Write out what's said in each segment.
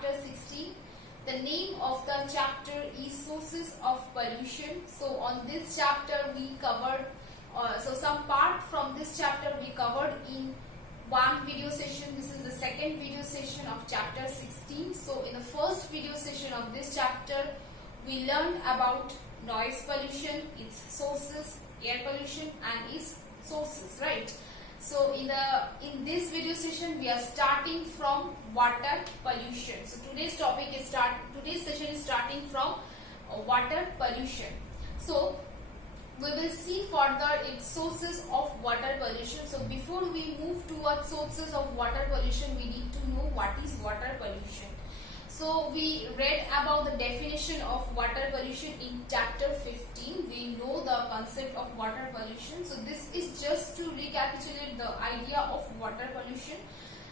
chapter 16. The name of the chapter is sources of pollution. So on this chapter we covered, some part from this chapter we covered in one video session. This is the second video session of chapter 16. So in the first video session of this chapter we learned about noise pollution, its sources, air pollution and its sources, right? So in this video session we are starting from water pollution. So today's session is starting from water pollution. So we will see further its sources of water pollution. So before we move towards sources of water pollution, we need to know what is water pollution. So we read about the definition of water pollution in chapter 15. We know the concept of water pollution. So this is just to recapitulate the idea of water pollution.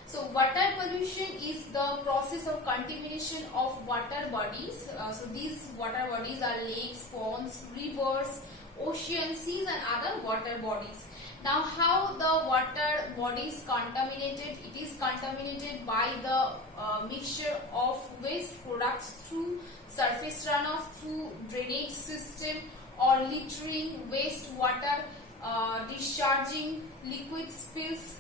So water pollution is the process of contamination of water bodies. So these water bodies are lakes, ponds, rivers, oceans, seas and other water bodies. Now how the water body is contaminated? It is contaminated by the mixture of waste products through surface runoff, through drainage system or littering, waste water, discharging, liquid spills,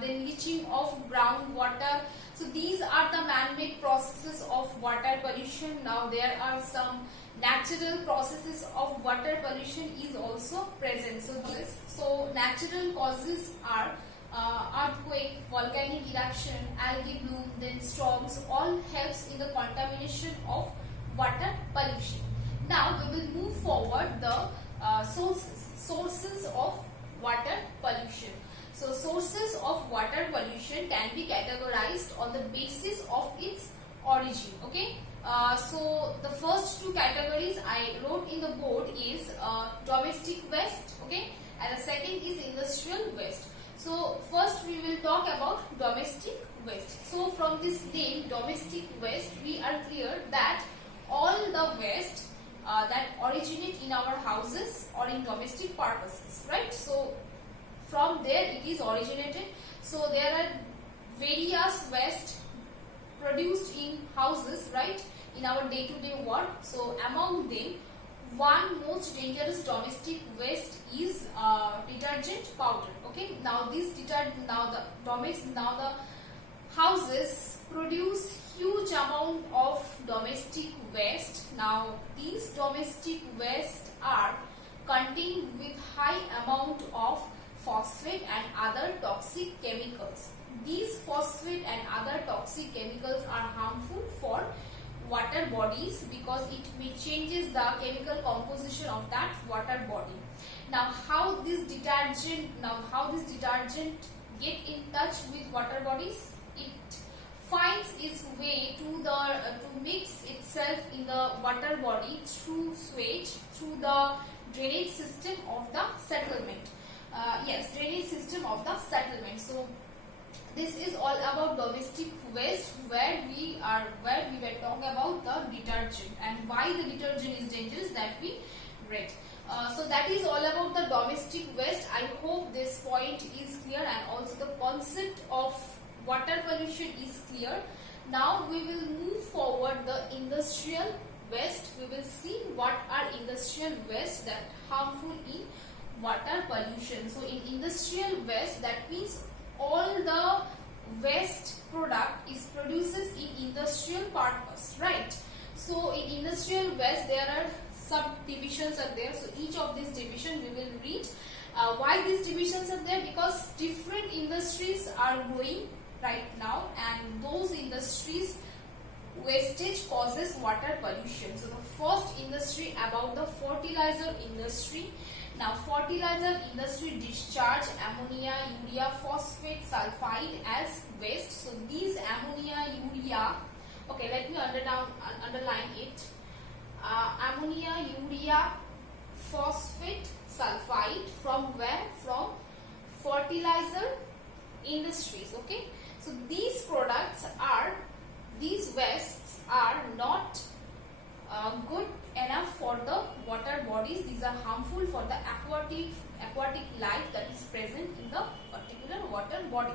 then leaching of groundwater. So these are the man-made processes of water pollution. Now there are some natural processes of water pollution is also present. So natural causes are earthquake, volcanic eruption, algae bloom, then storms, all helps in the contamination of water pollution. Now we will move forward the sources of water pollution. So sources of water pollution can be categorized on the basis of its origin. Okay. So the first two categories I wrote in the board is domestic waste, okay, and the second is industrial waste. So first we will talk about domestic waste. So from this name domestic waste, we are clear that all the waste that originate in our houses or in domestic purposes, right? So from there it is originated. So there are various waste produced in houses, right, in our day-to-day work. So among them, one most dangerous domestic waste is detergent powder. Okay, now the houses produce huge amount of domestic waste. Now these domestic waste are contained with high amount of phosphate and other toxic chemicals. These phosphate and other toxic chemicals are harmful for water bodies because it changes the chemical composition of that water body. Now how this detergent get in touch with water bodies? It finds its way to mix itself in the water body through sewage, through the drainage system of the settlement. Drainage system of the settlement. So this is all about domestic waste, where we were talking about the detergent and why the detergent is dangerous, that we read. So that is all about the domestic waste. I hope this point is clear and also the concept of water pollution is clear. Now we will move forward the industrial waste. We will see what are industrial waste that harmful in water pollution. So in industrial waste, that means all the waste product is produces in industrial purpose, right? So in industrial waste there are subdivisions are there. So each of these division we will read. Why these divisions are there? Because different industries are growing right now and those industries wastage causes water pollution. So the first industry about the fertilizer industry. Now fertilizer industry discharge ammonia, urea, phosphate, sulfide as waste. So these ammonia, urea, okay, let me underline it. Ammonia, urea, phosphate, sulfide from where? From fertilizer industries. Okay, so these wastes are not good enough for the water bodies. These are harmful for the aquatic life that is present in the particular water body.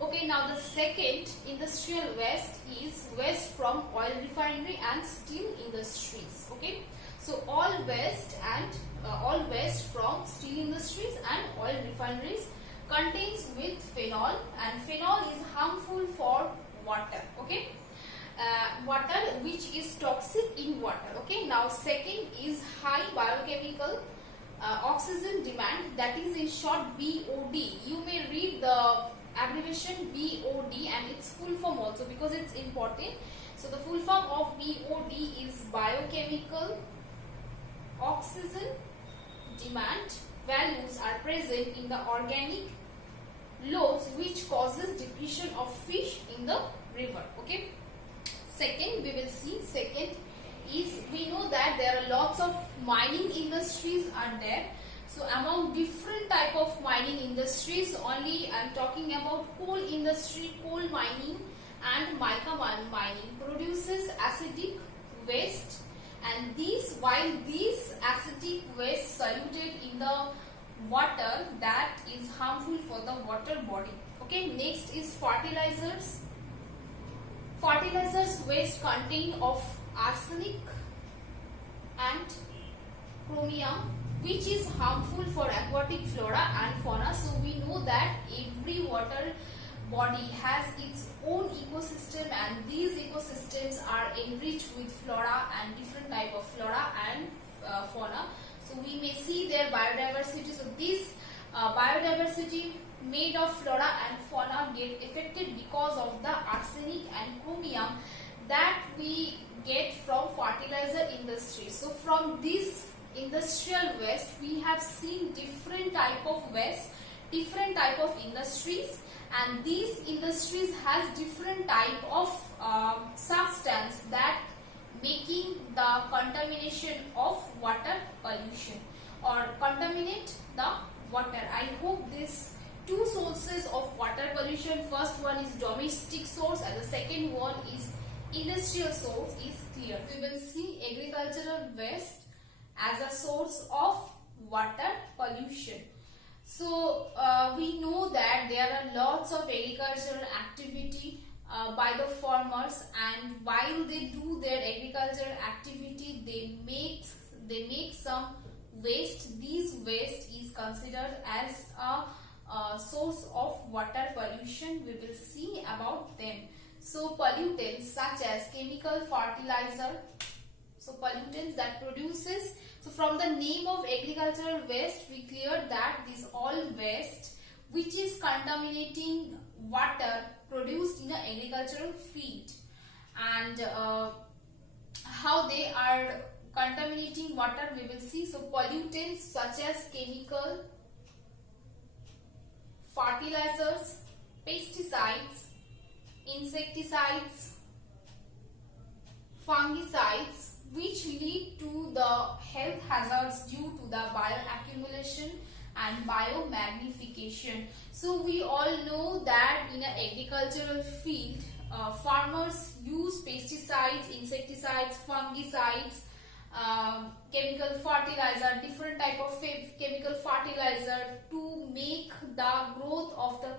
Okay, now the second industrial waste is waste from oil refinery and steel industries. Okay, so all waste from steel industries and oil refineries contains with phenol, and phenol is harmful for water. Okay, water which is toxic in water. Okay, now second is high biochemical oxygen demand, that is in short BOD. You may read the abbreviation BOD and its full form also because it's important. So the full form of BOD is biochemical oxygen demand values are present in the organic loads which causes depletion of fish in the river. Okay, second we will see, second is, we know that there are lots of mining industries are there. So among different type of mining industries, only I am talking about coal industry, coal mining and mica mining produces acidic waste, and these, while these acidic waste soluted in the water, that is harmful for the water body. Okay, next is fertilizers. Fertilizers waste contain of arsenic and chromium, which is harmful for aquatic flora and fauna. So we know that every water body has its own ecosystem, and these ecosystems are enriched with flora and different type of flora and fauna. So we may see their biodiversity. So this biodiversity made of flora and fauna get affected because of the arsenic and chromium that we get from fertilizer industry. So from this industrial waste we have seen different type of waste, different type of industries, and these industries has different type of substance that making the contamination of water pollution or contaminate the water. I hope these two sources of water pollution, first one is domestic source and the second one is industrial source, is clear. We will see agricultural waste as a source of water pollution. So we know that there are lots of agricultural activity by the farmers, and while they do their agricultural activity they make some waste. These waste is considered as a source of water pollution. We will see about them. So pollutants such as chemical fertilizer, so pollutants that produces, so from the name of agricultural waste we clear that this all waste which is contaminating water produced in an agricultural field, and how they are contaminating water we will see. So pollutants such as chemical fertilizers, pesticides, insecticides, fungicides, which lead to the health hazards due to the bioaccumulation and biomagnification. So we all know that in an agricultural field farmers use pesticides, insecticides, fungicides, chemical fertilizer, different type of chemical fertilizer to make the growth of the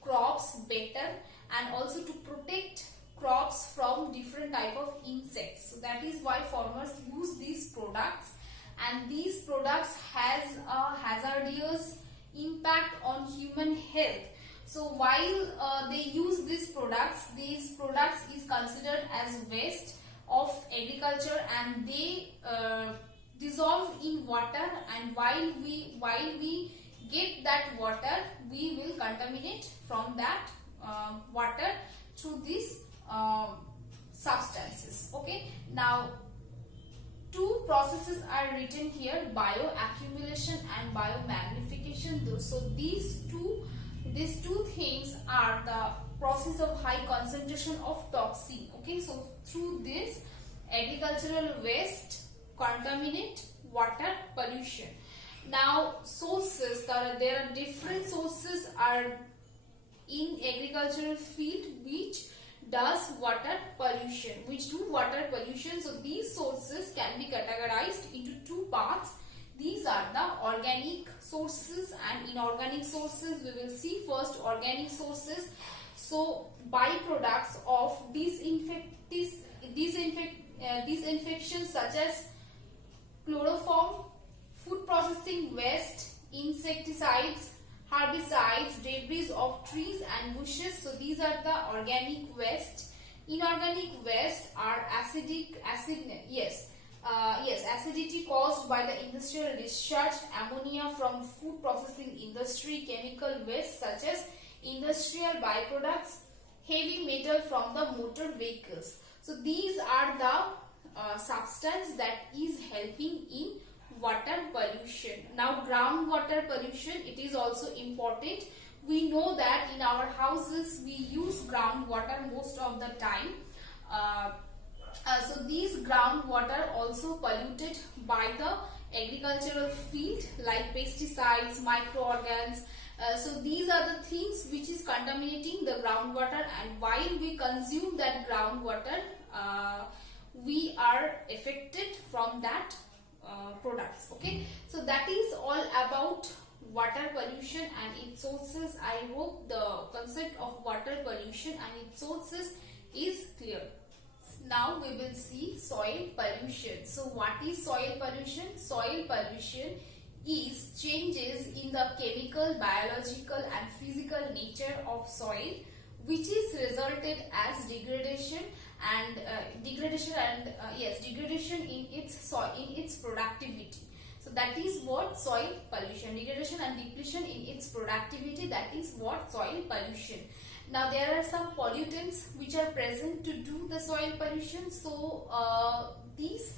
crops better and also to protect crops from different type of insects. So that is why farmers use these products, and these products has a hazardous impact on human health. So while they use these products is considered as waste of agriculture, and they dissolve in water, and while we get that water we will contaminate from that water through these substances. Okay, now two processes are written here, bioaccumulation and biomagnification. So these two things are the process of high concentration of toxin. Okay, so through this agricultural waste contaminate water pollution. Now sources, there are different sources are in agricultural field which does water pollution, so these sources can be categorized into two parts. These are the organic sources and inorganic sources. We will see first organic sources. So byproducts of disinfectant disinfections such as chloroform, food processing waste, insecticides, herbicides, debris of trees and bushes. So these are the organic waste. Inorganic waste are acidity caused by the industrial discharge, ammonia from food processing industry, chemical waste such as industrial byproducts, heavy metal from the motor vehicles. So these are the substance that is helping in water pollution. Now groundwater pollution, it is also important. We know that in our houses we use groundwater most of the time. So these groundwater also polluted by the agricultural field like pesticides, microorganisms. So these are the things which is contaminating the groundwater, and while we consume that groundwater, we are affected from that products. Okay, so that is all about water pollution and its sources. I hope the concept of water pollution and its sources is clear. Now we will see soil pollution. So what is soil pollution? Soil pollution is changes in the chemical, biological and physical nature of soil which is resulted as degradation in its productivity. So that is what soil pollution, degradation and depletion in its productivity, that is what soil pollution. Now there are some pollutants which are present to do the soil pollution. So these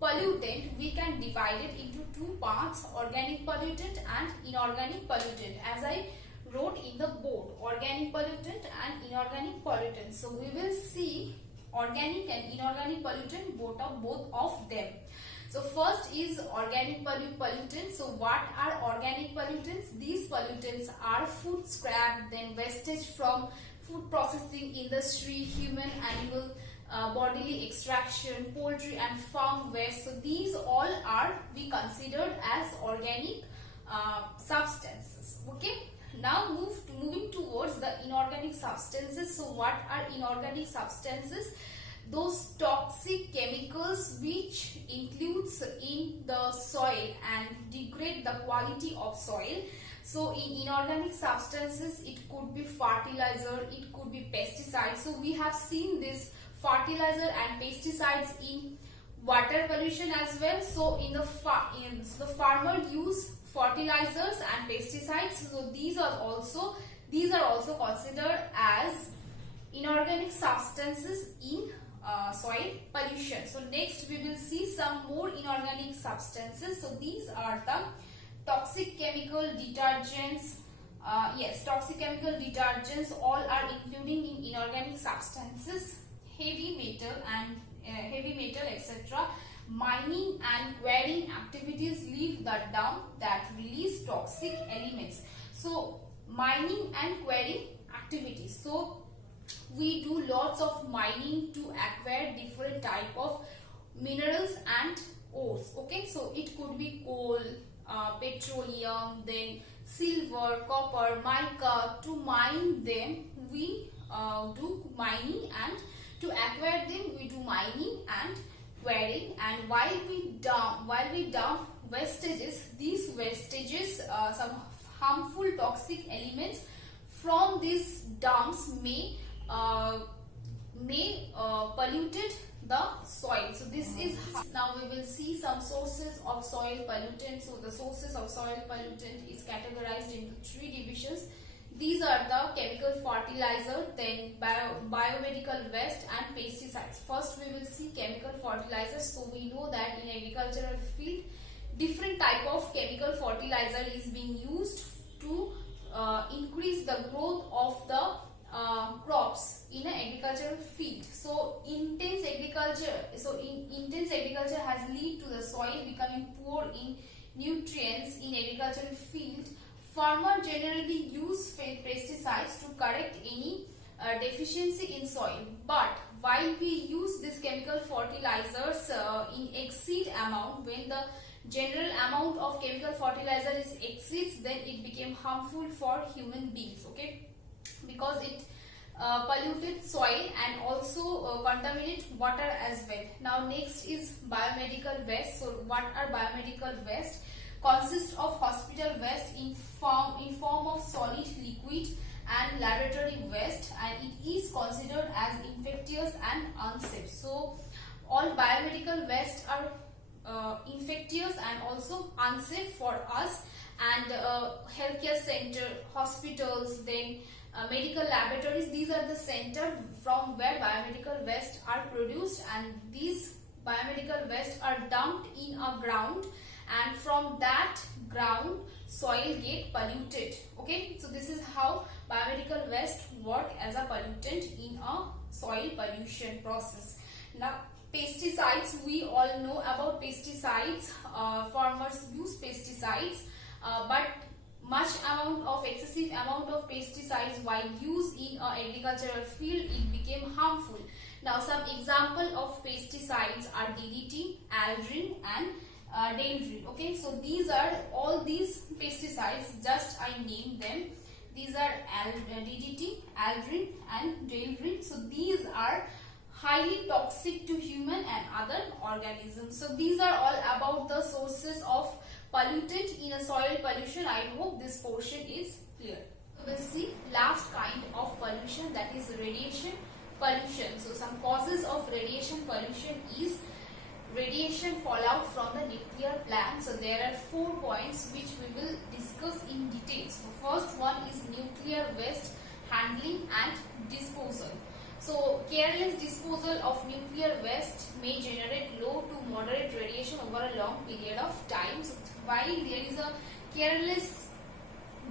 pollutant we can divide it into two parts, organic pollutant and inorganic pollutant, as I wrote in the board, organic pollutant and inorganic pollutant. So we will see organic and inorganic pollutant, both of them. So first is organic pollutants. So what are organic pollutants? These pollutants are food scrap, then wastage from food processing industry, human, animal, bodily extraction, poultry and farm waste. So these all are we considered as organic substances. Okay. Now moving towards the inorganic substances. So what are inorganic substances? Those toxic chemicals which includes in the soil and degrade the quality of soil. So in inorganic substances, it could be fertilizer, it could be pesticides. So we have seen this fertilizer and pesticides in water pollution as well. So in the farmer use fertilizers and pesticides. So these are also considered as inorganic substances in soil pollution. So next we will see some more inorganic substances. So these are the toxic chemical detergents. Toxic chemical detergents all are including in inorganic substances. Heavy metal etc. Mining and quarrying activities leave the dump that release toxic elements. So mining and quarrying activities. So we do lots of mining to acquire different type of minerals and ores. Okay, so it could be coal, petroleum, then silver, copper, mica. To mine them we do mining, and to acquire them we do mining and quarrying. And while we dump wastages, these wastages, some harmful toxic elements from these dumps may polluted the soil. So this is now we will see some sources of soil pollutant. So the sources of soil pollutant is categorized into three divisions. These are the chemical fertilizer, then biomedical waste and pesticides. First we will see chemical fertilizers. So we know that in agricultural field different type of chemical fertilizer is being used to increase the growth of the crops in an agricultural field. So intense agriculture has led to the soil becoming poor in nutrients in agricultural field. Farmer generally use pesticides to correct any deficiency in soil. But while we use these chemical fertilizers in exceed amount, when the general amount of chemical fertilizer is exceeds, then it became harmful for human beings. Okay, because it polluted soil and also contaminate water as well. Now next is biomedical waste. So what are biomedical waste? Consists of hospital waste in form of solid, liquid and laboratory waste, and it is considered as infectious and unsafe. So all biomedical waste are infectious and also unsafe for us, and healthcare center, hospitals, then medical laboratories, these are the center from where biomedical waste are produced, and these biomedical waste are dumped in a ground, and from that ground soil get polluted. Okay, so this is how biomedical waste work as a pollutant in a soil pollution process. Now pesticides, we all know about pesticides. Farmers use pesticides, but much amount of excessive amount of pesticides while used in a agricultural field, it became harmful. Now some example of pesticides are DDT, Aldrin and Daldrin. Okay, so these are all these pesticides, just I named them. These are DDT, Aldrin and Daldrin. So these are highly toxic to human and other organisms. So these are all about the sources of pollutant in a soil pollution. I hope this portion is clear. So we'll see last kind of pollution, that is radiation pollution. So some causes of radiation pollution is radiation fallout from the nuclear plant. So there are 4 points which we will discuss in detail. So first one is nuclear waste handling and disposal. So careless disposal of nuclear waste may generate low to moderate radiation over a long period of time. So while there is a careless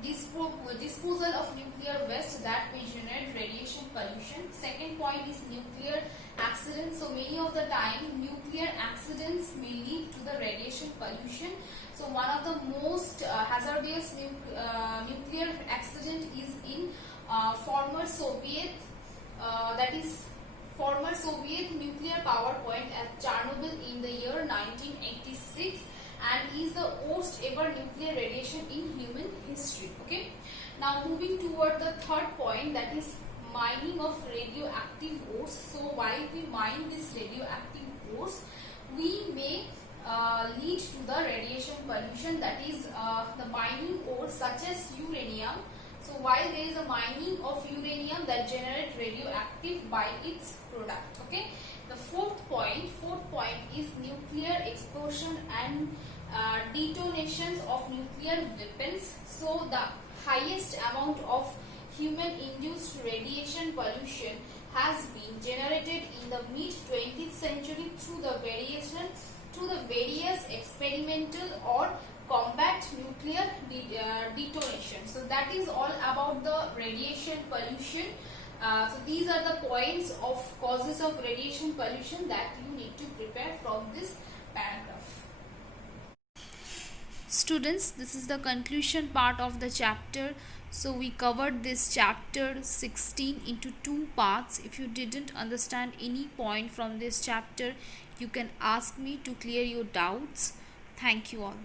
disposal of nuclear waste, that may generate radiation pollution. Second point is nuclear accidents. So many of the time nuclear accidents may lead to the radiation pollution. So one of the most hazardous nuclear accident is in former Soviet nuclear power plant at Chernobyl in the year 1986, and is the worst ever nuclear radiation in human history. Okay, now moving toward the third point, that is mining of radioactive ores. So while we mine this radioactive ores, we may lead to the radiation pollution, that is the mining ores such as uranium. So while there is a mining of uranium, that generate radioactive by its product. Okay, the fourth point is nuclear explosion and detonations of nuclear weapons. So the highest amount of human induced radiation pollution has been generated in the mid 20th century through the various experimental or combat nuclear detonation. So that is all about the radiation pollution. So these are the points of causes of radiation pollution that you need to prepare from this paragraph. Students, this is the conclusion part of the chapter. So we covered this chapter 16 into 2 parts. If you didn't understand any point from this chapter, you can ask me to clear your doubts. Thank you all.